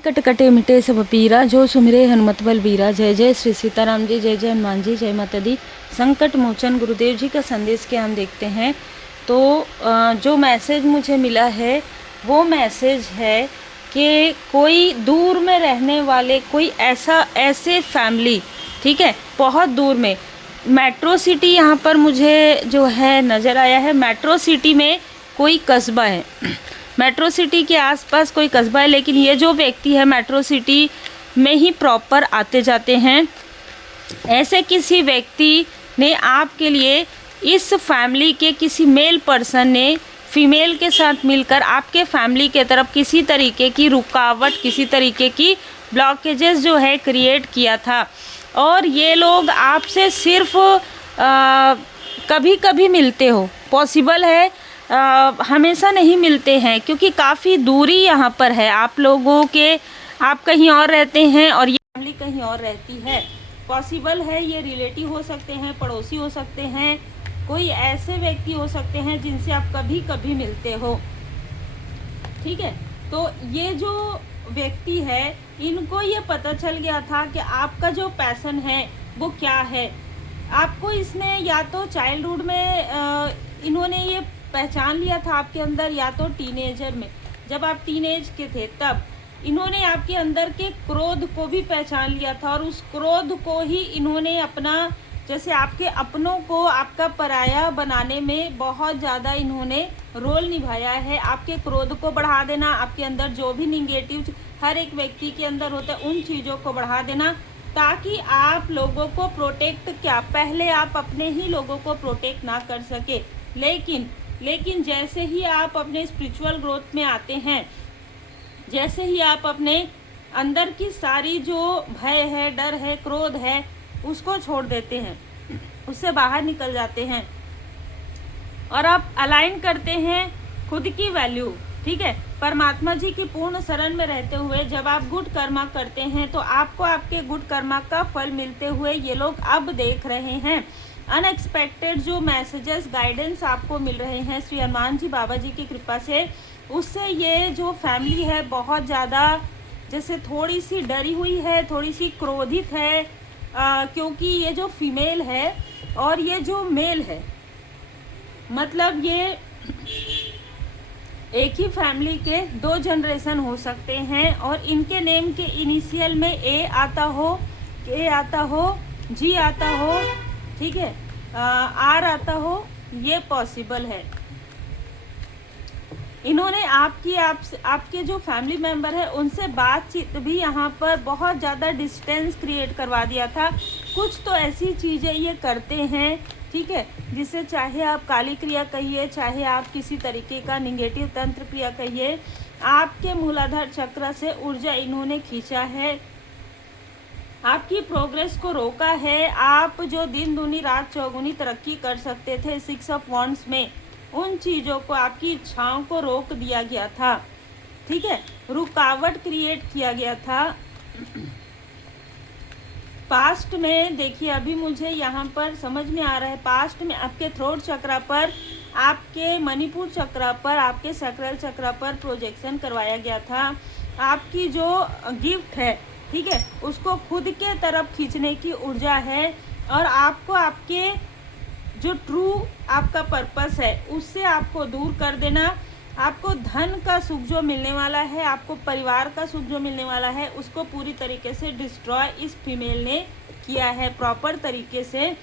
Cut कटे मिटे सब पीरा, जो सुमिरे हनुमत बलबीरा। जय जय श्री सीताराम जी, जय जय हनुमान जी, जय माता दी। संकट मोचन गुरुदेव जी का संदेश के हम देखते हैं। तो जो मैसेज मुझे मिला है वो मैसेज है कि कोई दूर में रहने वाले कोई ऐसे फैमिली, ठीक है, बहुत दूर में, मेट्रो सिटी यहाँ पर मुझे जो है नज़र आया है। मेट्रो सिटी में कोई कस्बा है, मेट्रो सिटी के आसपास कोई कस्बा है, लेकिन ये जो व्यक्ति है मेट्रो सिटी में ही प्रॉपर आते जाते हैं। ऐसे किसी व्यक्ति ने आपके लिए, इस फैमिली के किसी मेल पर्सन ने फीमेल के साथ मिलकर आपके फैमिली के तरफ किसी तरीके की रुकावट, किसी तरीके की ब्लॉकेजेस जो है क्रिएट किया था। और ये लोग आपसे सिर्फ कभी कभी मिलते हो, पॉसिबल है हमेशा नहीं मिलते हैं, क्योंकि काफ़ी दूरी यहाँ पर है आप लोगों के। आप कहीं और रहते हैं और ये फैमिली कहीं और रहती है। पॉसिबल है ये रिलेटिव हो सकते हैं, पड़ोसी हो सकते हैं, कोई ऐसे व्यक्ति हो सकते हैं जिनसे आप कभी कभी मिलते हो, ठीक है। तो ये जो व्यक्ति है, इनको ये पता चल गया था कि आपका जो पैशन है वो क्या है। आपको इसने या तो चाइल्डहुड में इन्होंने ये पहचान लिया था आपके अंदर, या तो टीनेजर में, जब आप टीनेज के थे तब इन्होंने आपके अंदर के क्रोध को भी पहचान लिया था। और उस क्रोध को ही इन्होंने अपना, जैसे आपके अपनों को आपका पराया बनाने में बहुत ज़्यादा इन्होंने रोल निभाया है। आपके क्रोध को बढ़ा देना, आपके अंदर जो भी निगेटिव हर एक व्यक्ति के अंदर होता है उन चीज़ों को बढ़ा देना, ताकि आप लोगों को प्रोटेक्ट, क्या पहले आप अपने ही लोगों को प्रोटेक्ट ना कर सके। लेकिन जैसे ही आप अपने स्पिरिचुअल ग्रोथ में आते हैं, जैसे ही आप अपने अंदर की सारी जो भय है, डर है, क्रोध है, उसको छोड़ देते हैं, उससे बाहर निकल जाते हैं और आप अलाइन करते हैं खुद की वैल्यू, ठीक है, परमात्मा जी की पूर्ण शरण में रहते हुए जब आप गुड कर्मा करते हैं तो आपको आपके गुड कर्मा का फल मिलते हुए ये लोग अब देख रहे हैं। अनएक्सपेक्टेड जो मैसेजेस, गाइडेंस आपको मिल रहे हैं श्री हनुमान जी बाबा जी की कृपा से, उससे ये जो फैमिली है बहुत ज़्यादा जैसे थोड़ी सी डरी हुई है, थोड़ी सी क्रोधित है, क्योंकि ये जो फीमेल है और ये जो मेल है, मतलब ये एक ही फैमिली के दो जनरेशन हो सकते हैं और इनके नेम के इनिशियल में ए आता हो, के आता हो, जी आता हो, ठीक है, आर आता हो, ये पॉसिबल है। इन्होंने आपके जो फैमिली मेंबर है उनसे बातचीत भी यहाँ पर बहुत ज़्यादा डिस्टेंस क्रिएट करवा दिया था। कुछ तो ऐसी चीज़ें ये करते हैं, ठीक है, जिसे चाहे आप काली क्रिया कहिए, चाहे आप किसी तरीके का निगेटिव तंत्र क्रिया कहिए, आपके मूलाधार चक्र से ऊर्जा इन्होंने खींचा है, आपकी प्रोग्रेस को रोका है। आप जो दिन दूनी रात चौगुनी तरक्की कर सकते थे 6 ऑफ वॉन्ड्स में, उन चीज़ों को, आपकी इच्छाओं को रोक दिया गया था, ठीक है, रुकावट क्रिएट किया गया था। पास्ट में देखिए, अभी मुझे यहाँ पर समझ में आ रहा है, पास्ट में आपके थ्रोट चक्र पर, आपके मणिपुर चक्र पर, आपके सैक्रल चक्र पर प्रोजेक्शन करवाया गया था। आपकी जो गिफ्ट है, ठीक है, उसको खुद के तरफ खींचने की ऊर्जा है और आपको आपके जो ट्रू आपका पर्पस है उससे आपको दूर कर देना। आपको धन का सुख जो मिलने वाला है, आपको परिवार का सुख जो मिलने वाला है, उसको पूरी तरीके से डिस्ट्रॉय इस फीमेल ने किया है, प्रॉपर तरीके से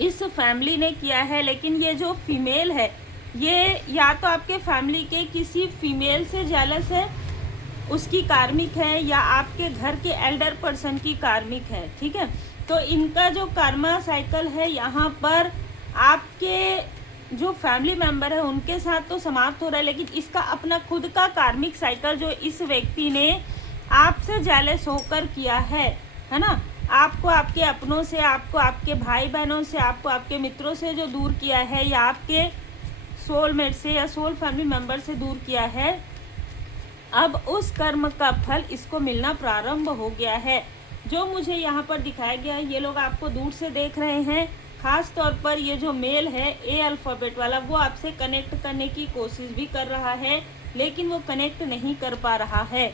इस फैमिली ने किया है। लेकिन ये जो फीमेल है, ये या तो आपके फैमिली के किसी फीमेल से जेलस है, उसकी कार्मिक है, या आपके घर के एल्डर पर्सन की कार्मिक है, ठीक है। तो इनका जो कर्मा साइकिल है यहाँ पर आपके जो फैमिली मेंबर है उनके साथ तो समाप्त हो रहा है, लेकिन इसका अपना खुद का कार्मिक साइकिल जो इस व्यक्ति ने आपसे जेलस होकर किया है ना, आपको आपके अपनों से, आपको आपके भाई बहनों से, आपको आपके मित्रों से जो दूर किया है, या आपके सोलमेट से या सोल फैमिली मेंबर से दूर किया है, अब उस कर्म का फल इसको मिलना प्रारंभ हो गया है। जो मुझे यहाँ पर दिखाया गया है, ये लोग आपको दूर से देख रहे हैं। खास तौर पर ये जो मेल है ए अल्फ़ाबेट वाला, वो आपसे कनेक्ट करने की कोशिश भी कर रहा है, लेकिन वो कनेक्ट नहीं कर पा रहा है।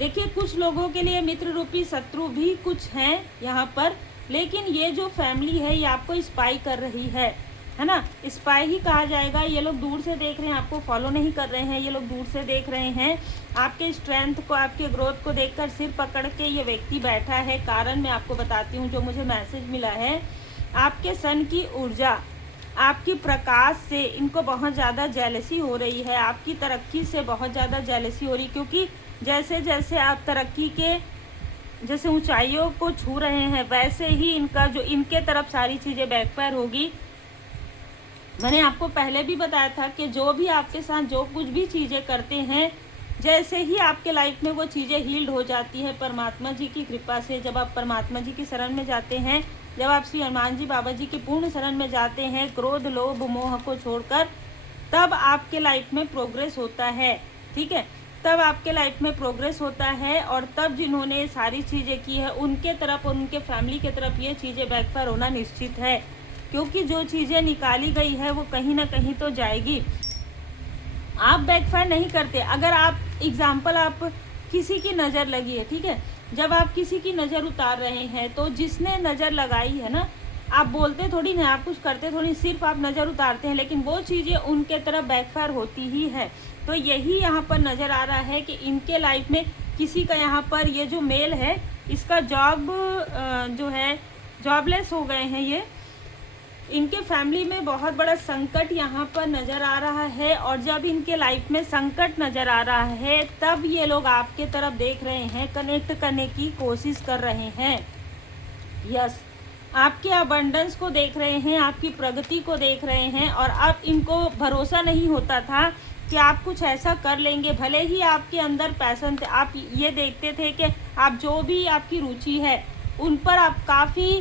देखिए कुछ लोगों के लिए मित्र रूपी शत्रु भी कुछ हैं यहाँ पर, लेकिन ये जो फैमिली है ये आपको स्पाई कर रही है ना, स्पाई ही कहा जाएगा। ये लोग दूर से देख रहे हैं, आपको फॉलो नहीं कर रहे हैं, ये लोग दूर से देख रहे हैं। आपके स्ट्रेंथ को, आपके ग्रोथ को देखकर सिर पकड़ के ये व्यक्ति बैठा है। कारण मैं आपको बताती हूँ, जो मुझे मैसेज मिला है, आपके सन की ऊर्जा, आपकी प्रकाश से इनको बहुत ज़्यादा जेलसी हो रही है, आपकी तरक्की से बहुत ज़्यादा जेलसी हो रही, क्योंकि जैसे जैसे आप तरक्की के जैसे ऊंचाइयों को छू रहे हैं वैसे ही इनका जो इनके तरफ सारी चीज़ें बैकफायर होगी। मैंने आपको पहले भी बताया था कि जो भी आपके साथ जो कुछ भी चीज़ें करते हैं, जैसे ही आपके लाइफ में वो चीज़ें हील्ड हो जाती है परमात्मा जी की कृपा से, जब आप परमात्मा जी की शरण में जाते हैं, जब आप श्री हनुमान जी बाबा जी की पूर्ण शरण में जाते हैं, क्रोध लोभ मोह को छोड़कर, तब आपके लाइफ में प्रोग्रेस होता है। ठीक है, तब आपके लाइफ में प्रोग्रेस होता है, और तब जिन्होंने सारी चीज़ें की है उनके तरफ और उनके फैमिली के तरफ ये चीज़ें बैकफायर होना निश्चित है, क्योंकि जो चीज़ें निकाली गई है वो कहीं ना कहीं तो जाएगी। आप बैकफायर नहीं करते। अगर आप एग्जाम्पल, आप किसी की नज़र लगी है, ठीक है, जब आप किसी की नज़र उतार रहे हैं तो जिसने नज़र लगाई है ना, आप बोलते थोड़ी ना, आप कुछ करते थोड़ी, सिर्फ आप नज़र उतारते हैं, लेकिन वो चीज़ें उनके तरफ बैकफायर होती ही है। तो यही यहाँ पर नज़र आ रहा है कि इनके लाइफ में किसी का, यहाँ पर ये जो मेल है इसका जॉब जो है जॉबलेस हो गए हैं ये, इनके फैमिली में बहुत बड़ा संकट यहाँ पर नज़र आ रहा है। और जब इनके लाइफ में संकट नज़र आ रहा है तब ये लोग आपके तरफ देख रहे हैं, कनेक्ट करने की कोशिश कर रहे हैं। यस, आपके अबंडेंस को देख रहे हैं, आपकी प्रगति को देख रहे हैं, और अब इनको भरोसा नहीं होता था कि आप कुछ ऐसा कर लेंगे। भले ही आपके अंदर पैशन थे, आप ये देखते थे कि आप जो भी आपकी रुचि है उन पर आप काफ़ी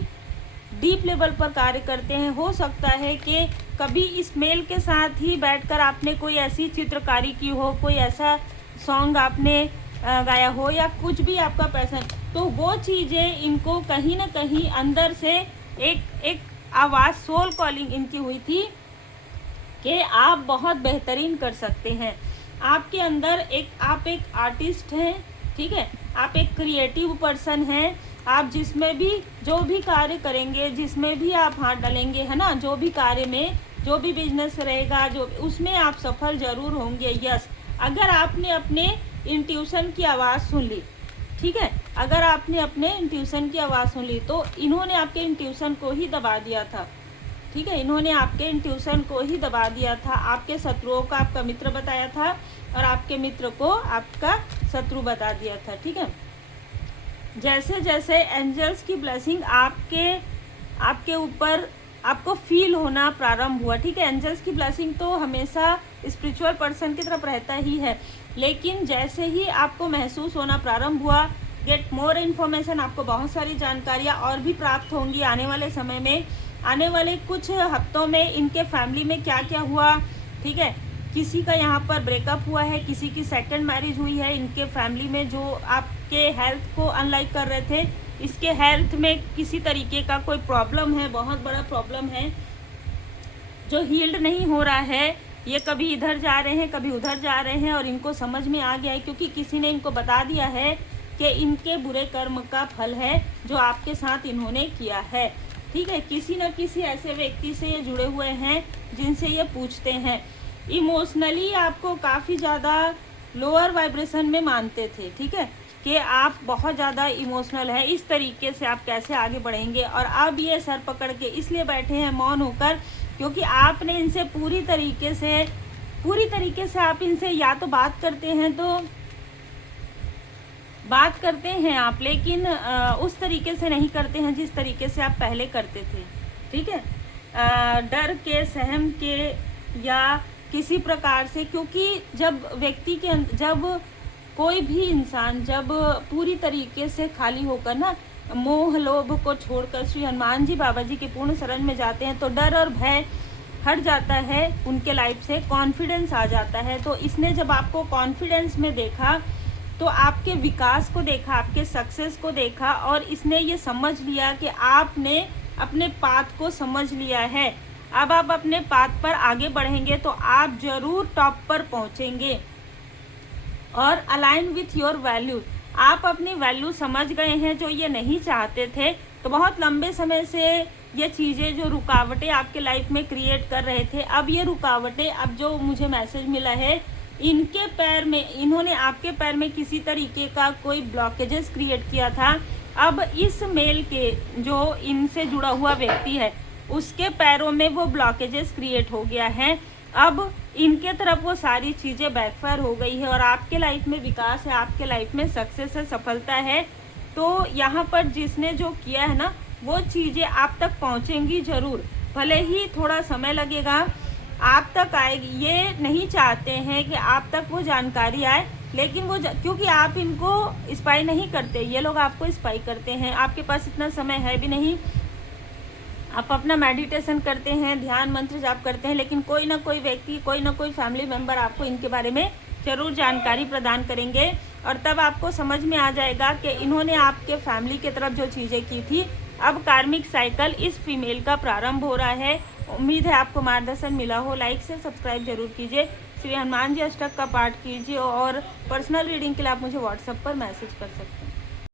डीप लेवल पर कार्य करते हैं। हो सकता है कि कभी इस मेल के साथ ही बैठकर आपने कोई ऐसी चित्रकारी की हो, कोई ऐसा सॉन्ग आपने गाया हो, या कुछ भी आपका पैशन, तो वो चीज़ें इनको कहीं ना कहीं अंदर से एक आवाज़, सोल कॉलिंग इनकी हुई थी कि आप बहुत बेहतरीन कर सकते हैं। आपके अंदर आप एक आर्टिस्ट हैं, ठीक है, आप एक क्रिएटिव पर्सन हैं। आप जिसमें भी जो भी कार्य करेंगे, जिसमें भी आप हाथ डालेंगे, है ना, जो भी कार्य में, जो भी बिजनेस रहेगा, जो उसमें आप सफल ज़रूर होंगे। यस, अगर आपने अपने इंट्यूशन की आवाज़ सुन ली, ठीक है, अगर आपने अपने इंट्यूशन की आवाज़ सुन ली, तो इन्होंने आपके इंट्यूशन को ही दबा दिया था। ठीक है, इन्होंने आपके इंट्यूशन को ही दबा दिया था। आपके शत्रुओं को आपका मित्र बताया था, और आपके मित्र को आपका शत्रु बता दिया था। ठीक है, जैसे जैसे एंजल्स की ब्लेसिंग आपके ऊपर आपको फील होना प्रारंभ हुआ, ठीक है, एंजल्स की ब्लेसिंग तो हमेशा स्पिरिचुअल पर्सन की तरफ रहता ही है, लेकिन जैसे ही आपको महसूस होना प्रारंभ हुआ, गेट मोर इन्फॉर्मेशन, आपको बहुत सारी जानकारियाँ और भी प्राप्त होंगी आने वाले समय में, आने वाले कुछ हफ्तों में। इनके फैमिली में क्या क्या हुआ, ठीक है, किसी का यहाँ पर ब्रेकअप हुआ है, किसी की सेकंड मैरिज हुई है। इनके फैमिली में जो आपके हेल्थ को अनलाइक कर रहे थे, इसके हेल्थ में किसी तरीके का कोई प्रॉब्लम है, बहुत बड़ा प्रॉब्लम है जो हील्ड नहीं हो रहा है। ये कभी इधर जा रहे हैं, कभी उधर जा रहे हैं, और इनको समझ में आ गया है, क्योंकि किसी ने इनको बता दिया है कि इनके बुरे कर्म का फल है जो आपके साथ इन्होंने किया है। ठीक है, किसी न किसी ऐसे व्यक्ति से ये जुड़े हुए हैं जिनसे ये पूछते हैं। इमोशनली आपको काफ़ी ज़्यादा लोअर वाइब्रेशन में मानते थे, ठीक है, कि आप बहुत ज़्यादा इमोशनल है, इस तरीके से आप कैसे आगे बढ़ेंगे। और अब ये सर पकड़ के इसलिए बैठे हैं मौन होकर, क्योंकि आपने इनसे पूरी तरीके से आप इनसे या तो बात करते हैं आप, लेकिन उस तरीके से नहीं करते हैं जिस तरीके से आप पहले करते थे। ठीक है, डर के, सहम के, या किसी प्रकार से, क्योंकि जब कोई भी इंसान जब पूरी तरीके से खाली होकर ना, मोह लोभ को छोड़कर श्री हनुमान जी बाबा जी के पूर्ण शरण में जाते हैं, तो डर और भय हट जाता है उनके लाइफ से, कॉन्फिडेंस आ जाता है। तो इसने जब आपको कॉन्फिडेंस में देखा, तो आपके विकास को देखा, आपके सक्सेस को देखा, और इसने ये समझ लिया कि आपने अपने पाथ को समझ लिया है। अब आप अपने पाथ पर आगे बढ़ेंगे तो आप जरूर टॉप पर पहुंचेंगे। और अलाइन विथ योर वैल्यू, आप अपनी वैल्यू समझ गए हैं जो ये नहीं चाहते थे। तो बहुत लंबे समय से ये चीज़ें जो रुकावटें आपके लाइफ में क्रिएट कर रहे थे, अब ये रुकावटें, अब जो मुझे मैसेज मिला है, इनके पैर में, इन्होंने आपके पैर में किसी तरीके का कोई ब्लॉकेजेस क्रिएट किया था। अब इस मेल के जो इनसे जुड़ा हुआ व्यक्ति है उसके पैरों में वो ब्लॉकेजेस क्रिएट हो गया है। अब इनके तरफ वो सारी चीज़ें बैकफायर हो गई है और आपके लाइफ में विकास है, आपके लाइफ में सक्सेस है, सफलता है। तो यहाँ पर जिसने जो किया है ना, वो चीज़ें आप तक पहुँचेंगी ज़रूर, भले ही थोड़ा समय लगेगा, आप तक आएगी। ये नहीं चाहते हैं कि आप तक वो जानकारी आए, लेकिन वो क्योंकि आप इनको स्पाई नहीं करते, ये लोग आपको स्पाई करते हैं। आपके पास इतना समय है भी नहीं, आप अपना मेडिटेशन करते हैं, ध्यान मंत्र जाप करते हैं, लेकिन कोई ना कोई व्यक्ति, कोई ना कोई फैमिली मेम्बर आपको इनके बारे में ज़रूर जानकारी प्रदान करेंगे और तब आपको समझ में आ जाएगा कि इन्होंने आपके फैमिली की तरफ जो चीज़ें की थी, अब कार्मिक साइकिल इस फीमेल का प्रारंभ हो रहा है। उम्मीद है आपको मार्गदर्शन मिला हो। लाइक से सब्सक्राइब जरूर कीजिए। श्री हनुमान जी अष्टक का पाठ कीजिए और पर्सनल रीडिंग के लिए आप मुझे व्हाट्सएप पर मैसेज कर सकते हैं।